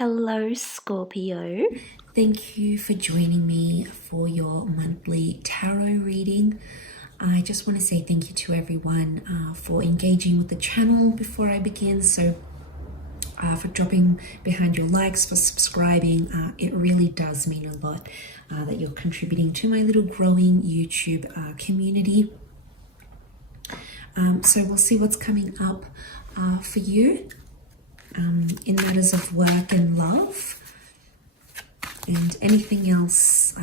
Hello, Scorpio. Thank you for joining me for your monthly tarot reading. I just want to say thank you to everyone for engaging with the channel before I begin. For dropping behind your likes, for subscribing. It really does mean a lot that you're contributing to my little growing YouTube community. So we'll see what's coming up for you in matters of work and love. And anything else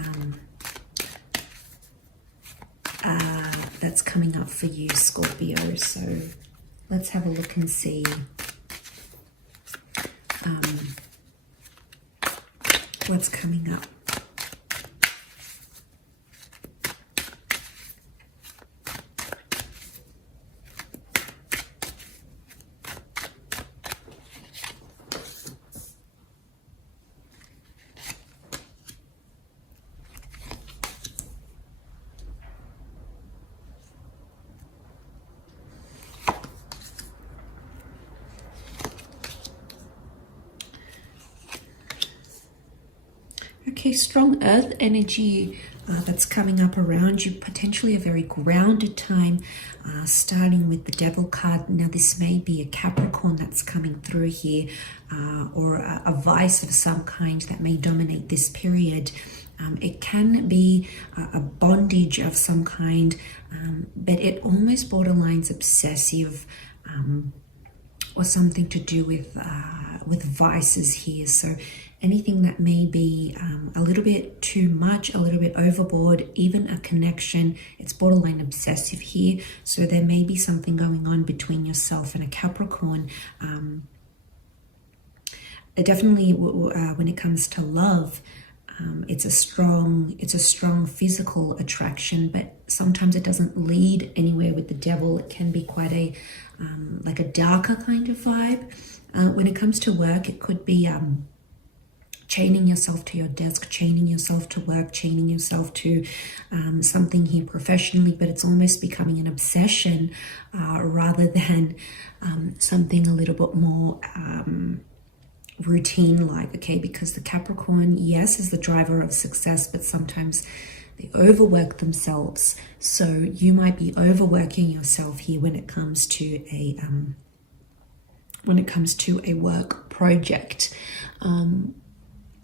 that's coming up for you, Scorpio. So let's have a look and see what's coming up. Okay, strong earth energy that's coming up around you, potentially a very grounded time, starting with the devil card. Now this may be a Capricorn that's coming through here, or a vice of some kind that may dominate this period. It can be a bondage of some kind, but it almost borderlines obsessive, or something to do with vices here. So anything that may be a little bit too much, a little bit overboard, even a connection, it's borderline obsessive here. So there may be something going on between yourself and a Capricorn. Definitely when it comes to love, it's a strong physical attraction, but sometimes it doesn't lead anywhere with the devil. It can be quite a like a darker kind of vibe. When it comes to work, it could be chaining yourself to your desk, chaining yourself to work, chaining yourself to something here professionally, but it's almost becoming an obsession rather than something a little bit more routine-like, okay? Because the Capricorn, yes, is the driver of success, but sometimes they overwork themselves. So you might be overworking yourself here when it comes to a work project.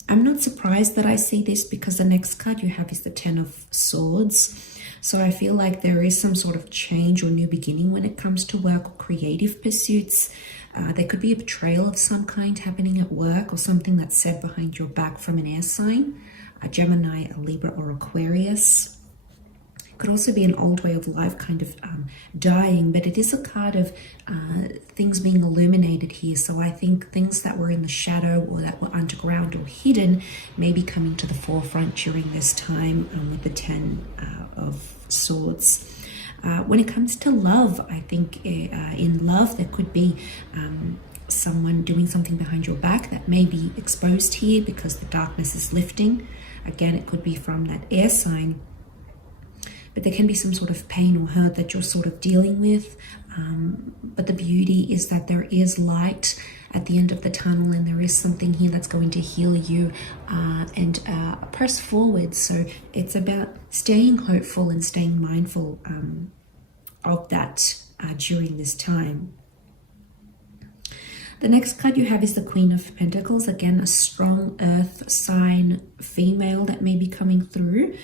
I'm not surprised that I see this, because the next card you have is the Ten of Swords. So I feel like there is some sort of change or new beginning when it comes to work or creative pursuits. There could be a betrayal of some kind happening at work, or something that's said behind your back from an air sign, a Gemini, a Libra, or Aquarius. It could also be an old way of life kind of dying, but it is a card of things being illuminated here. So I think things that were in the shadow or that were underground or hidden may be coming to the forefront during this time with the Ten of Swords. When it comes to love, I think in love there could be someone doing something behind your back that may be exposed here because the darkness is lifting. Again, it could be from that air sign, but there can be some sort of pain or hurt that you're sort of dealing with. But the beauty is that there is light at the end of the tunnel, and there is something here that's going to heal you and press forward. So it's about staying hopeful and staying mindful of that during this time. The next card you have is the Queen of Pentacles. Again, a strong earth sign female that may be coming through.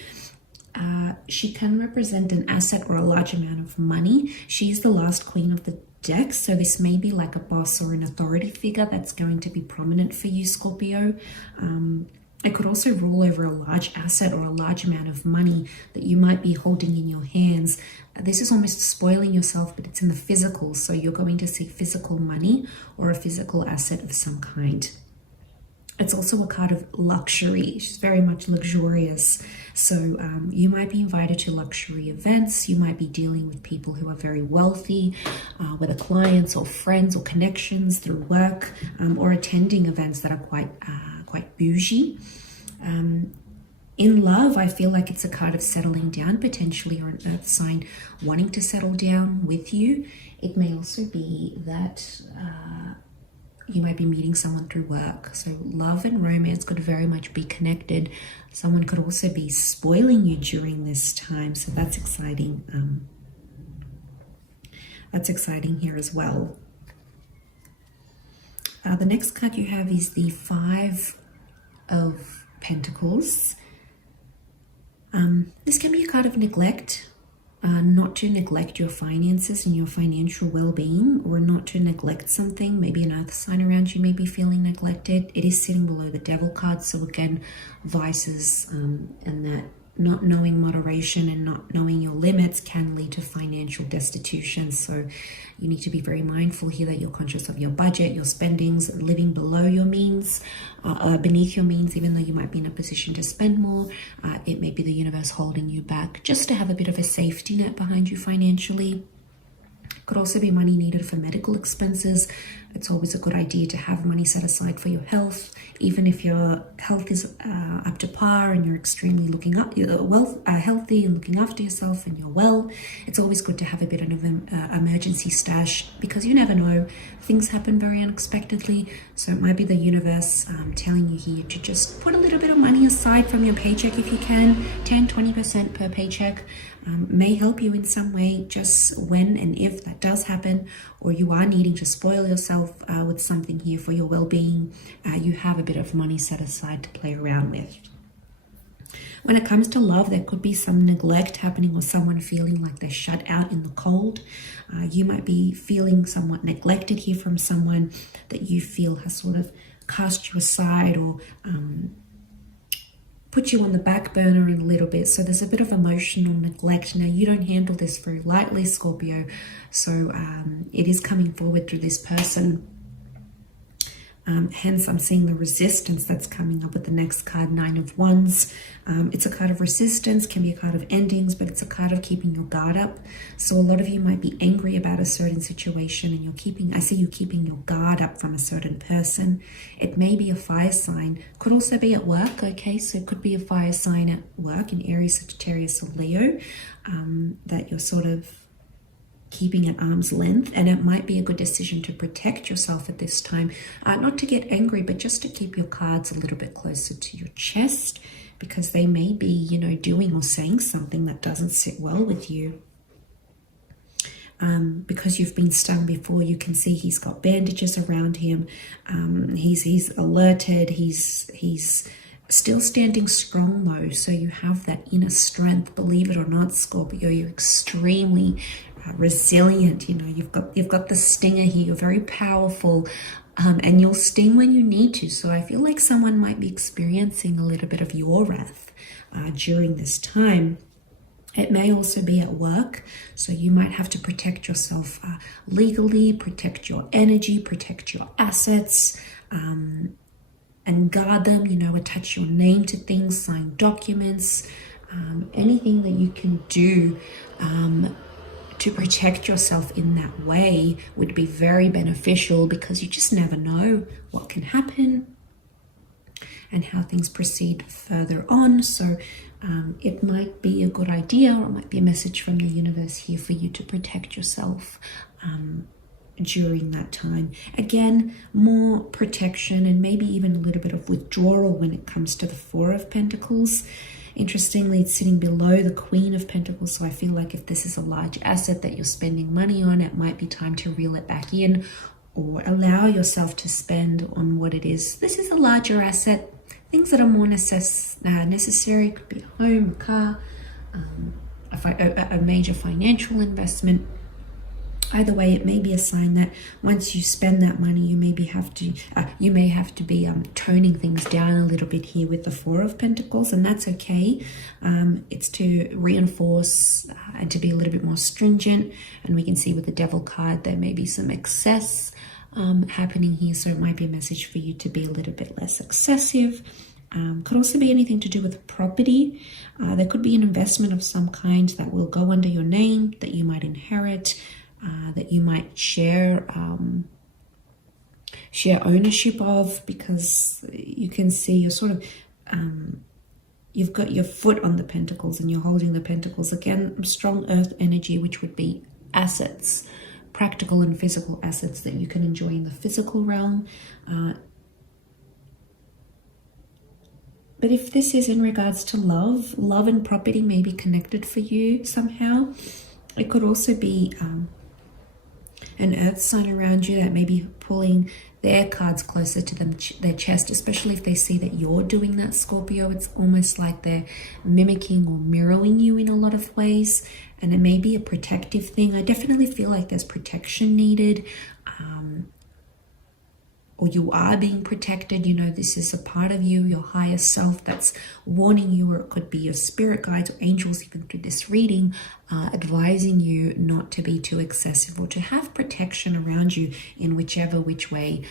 She can represent an asset or a large amount of money. She's the last queen of the deck, so this may be like a boss or an authority figure that's going to be prominent for you, Scorpio. It could also rule over a large asset or a large amount of money that you might be holding in your hands. This is almost spoiling yourself, but it's in the physical, so you're going to see physical money or a physical asset of some kind. It's also a card of luxury. She's very much luxurious. So you might be invited to luxury events. You might be dealing with people who are very wealthy, whether clients or friends or connections through work, or attending events that are quite bougie. In love, I feel like it's a card of settling down, potentially, or an earth sign wanting to settle down with you. It may also be that you might be meeting someone through work. So love and romance could very much be connected. Someone could also be spoiling you during this time. So that's exciting. That's exciting here as well. The next card you have is the Five of Pentacles. This can be a card of neglect. Not to neglect your finances and your financial well-being, or not to neglect something. Maybe an earth sign around you may be feeling neglected. It is sitting below the Devil card, so again, vices and that not knowing moderation and not knowing your limits can lead to financial destitution. So you need to be very mindful here that you're conscious of your budget, your spendings, living below your means, beneath your means, even though you might be in a position to spend more. It may be the universe holding you back just to have a bit of a safety net behind you financially. Could also be money needed for medical expenses. It's always a good idea to have money set aside for your health, even if your health is up to par and you're extremely healthy and looking after yourself and you're well. It's always good to have a bit of an emergency stash, because you never know, things happen very unexpectedly. So it might be the universe telling you here to just put a little bit of money aside from your paycheck if you can. 10-20% per paycheck may help you in some way, just when and if that does happen, or you are needing to spoil yourself with something here for your well-being. You have a bit of money set aside to play around with. When it comes to love, there could be some neglect happening, or someone feeling like they're shut out in the cold. You might be feeling somewhat neglected here from someone that you feel has sort of cast you aside, or put you on the back burner a little bit. So there's a bit of emotional neglect. Now, you don't handle this very lightly, Scorpio. So it is coming forward through this person. Hence, I'm seeing the resistance that's coming up with the next card, Nine of Wands. It's a card of resistance, can be a card of endings, but it's a card of keeping your guard up. So a lot of you might be angry about a certain situation, and I see you keeping your guard up from a certain person. It may be a fire sign, could also be at work, okay? So it could be a fire sign at work in Aries, Sagittarius, or Leo, that you're sort of keeping at arm's length, and it might be a good decision to protect yourself at this time, not to get angry, but just to keep your cards a little bit closer to your chest, because they may be, doing or saying something that doesn't sit well with you. Because you've been stung before, you can see he's got bandages around him. He's alerted. He's still standing strong though, so you have that inner strength. Believe it or not, Scorpio, you're extremely resilient. You've got the stinger here. You're very powerful, and you'll sting when you need to. So I feel like someone might be experiencing a little bit of your wrath during this time. It may also be at work, so you might have to protect yourself legally, protect your energy, protect your assets, and guard them. Attach your name to things, sign documents, anything that you can do to protect yourself in that way would be very beneficial, because you just never know what can happen and how things proceed further on. So it might be a good idea, or it might be a message from the universe here for you to protect yourself during that time. Again, more protection and maybe even a little bit of withdrawal when it comes to the Four of Pentacles. Interestingly, it's sitting below the Queen of Pentacles, so I feel like if this is a large asset that you're spending money on, it might be time to reel it back in, or allow yourself to spend on what it is. This is a larger asset, things that are more necessary. It could be a home, a car, a major financial investment. Either way, it may be a sign that once you spend that money, you may have to be toning things down a little bit here with the Four of Pentacles, and that's okay. It's to reinforce and to be a little bit more stringent. And we can see with the Devil card, there may be some excess happening here, so it might be a message for you to be a little bit less excessive. Could also be anything to do with property. There could be an investment of some kind that will go under your name, that you might inherit, that you might share ownership of, because you can see you're sort of you've got your foot on the Pentacles and you're holding the Pentacles. Again, strong earth energy, which would be assets, practical and physical assets that you can enjoy in the physical realm. But if this is in regards to love, love and property may be connected for you somehow. It could also be an earth sign around you that may be pulling their cards closer to their chest, especially if they see that you're doing that, Scorpio. It's almost like they're mimicking or mirroring you in a lot of ways, and it may be a protective thing. I definitely feel like there's protection needed, or you are being protected. You know, this is a part of you, your higher self, that's warning you, or it could be your spirit guides or angels, even through this reading, advising you not to be too excessive or to have protection around you in which way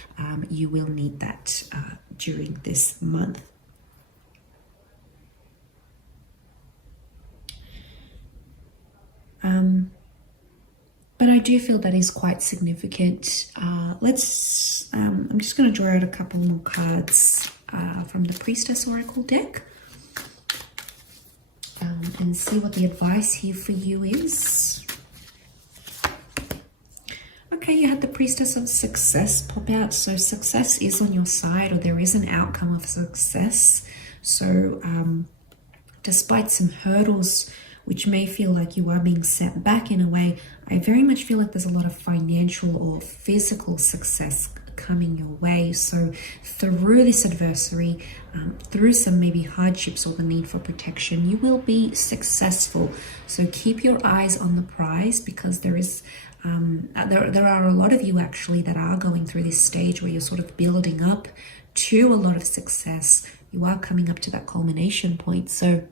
you will need that during this month. But I do feel that is quite significant. I'm just going to draw out a couple more cards from the Priestess Oracle deck and see what the advice here for you is. Okay, you had the Priestess of Success pop out. So success is on your side, or there is an outcome of success. So despite some hurdles which may feel like you are being set back in a way, I very much feel like there's a lot of financial or physical success coming your way. So through this adversary, through some maybe hardships or the need for protection, you will be successful. So keep your eyes on the prize, because there is there are a lot of you actually that are going through this stage where you're sort of building up to a lot of success. You are coming up to that culmination point. So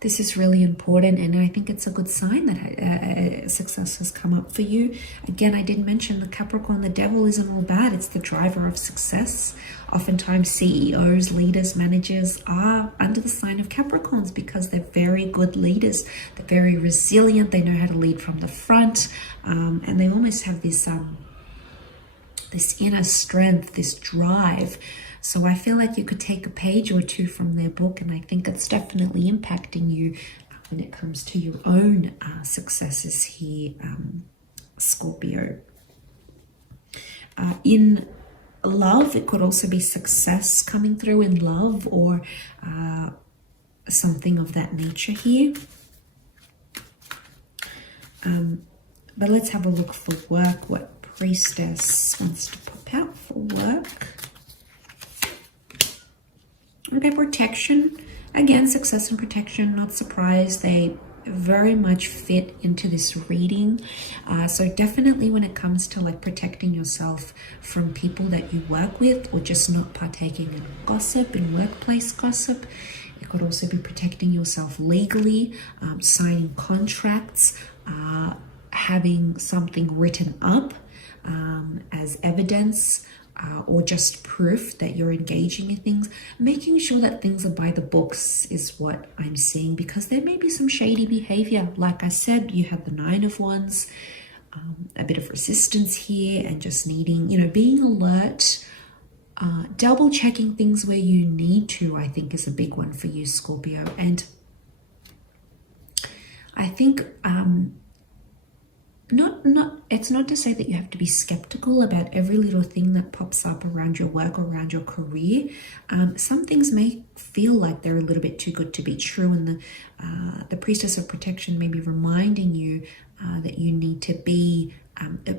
this is really important, and I think it's a good sign that success has come up for you. Again, I did mention the Capricorn, the devil isn't all bad. It's the driver of success. Oftentimes CEOs, leaders, managers are under the sign of Capricorns because they're very good leaders. They're very resilient. They know how to lead from the front, and they almost have this this inner strength, this drive. So I feel like you could take a page or two from their book, and I think it's definitely impacting you when it comes to your own successes here, Scorpio. In love, it could also be success coming through in love, or something of that nature here. But let's have a look for work, what Priestess wants to pop out for work. Okay, protection. Again, success and protection, not surprised. They very much fit into this reading. So definitely when it comes to like protecting yourself from people that you work with, or just not partaking in gossip, in workplace gossip. It could also be protecting yourself legally, signing contracts, having something written up as evidence, or just proof that you're engaging in things. Making sure that things are by the books is what I'm seeing, because there may be some shady behavior. Like I said, you have the Nine of Wands, a bit of resistance here, and just needing, you know, being alert, double checking things where you need to, I think is a big one for you, Scorpio. And I think it's not to say that you have to be skeptical about every little thing that pops up around your work or around your career. Some things may feel like they're a little bit too good to be true, and the Priestess of Protection may be reminding you that you need to be,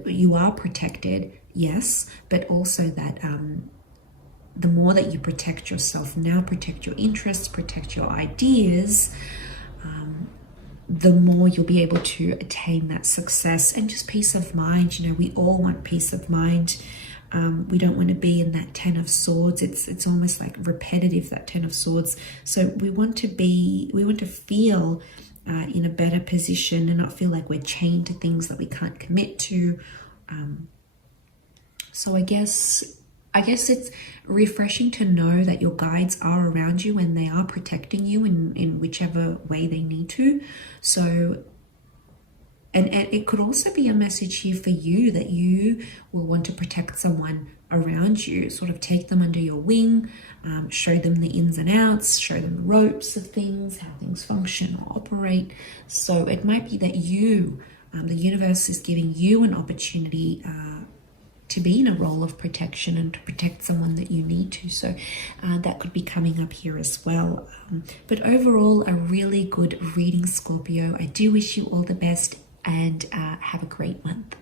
you are protected, yes, but also that the more that you protect yourself now, protect your interests, protect your ideas, the more you'll be able to attain that success and just peace of mind. You know, we all want peace of mind. We don't want to be in that Ten of Swords. It's almost like repetitive, that Ten of Swords. So we want to feel in a better position and not feel like we're chained to things that we can't commit to. So I guess it's refreshing to know that your guides are around you and they are protecting you in whichever way they need to. So, and it could also be a message here for you that you will want to protect someone around you, sort of take them under your wing, show them the ins and outs, show them the ropes of things, how things function or operate. So it might be that you The universe is giving you an opportunity to be in a role of protection and to protect someone that you need to. So that could be coming up here as well. But overall, a really good reading, Scorpio. I do wish you all the best and have a great month.